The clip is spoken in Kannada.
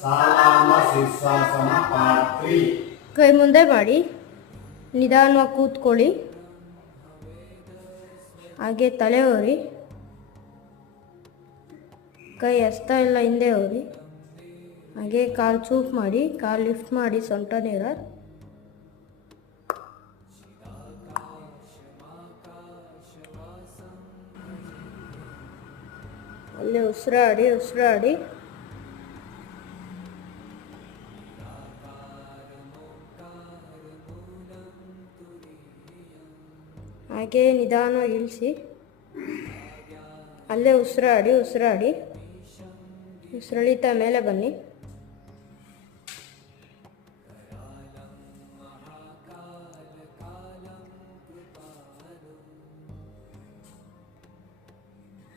ಸಾಲಾಮ ಶೀರ್ಷಾಸನ ಪಾರ್ಟ್ 3. ಕೈ ಮುಂದೆ ಮಾಡಿ ನಿಧಾನವಾಗಿ ಕೂತ್ಕೊಳ್ಳಿ. ಹಾಗೆ ತಲೆ ಹೊರಿ, ಕೈ ಹಸ್ತ ಎಲ್ಲ ಹಿಂದೆ ಹೊರಿ. ಹಾಗೆ ಕಾಲು ಚೂಪ್ ಮಾಡಿ, ಕಾಲು ಲಿಫ್ಟ್ ಮಾಡಿ ಸೊಂಟ ನೇರ. ಅಲ್ಲಿ ಉಸಿರಾಡಿ ಉಸಿರಾಡಿ. ಹಾಗೆ ನಿಧಾನವಾಗಿ ಇಳಿಸಿ. ಅಲ್ಲೇ ಉಸಿರಾಡಿ ಉಸಿರಾಡಿ. ಉಸಿರೆಳಿತಾ ಮೇಲೆ ಬನ್ನಿ.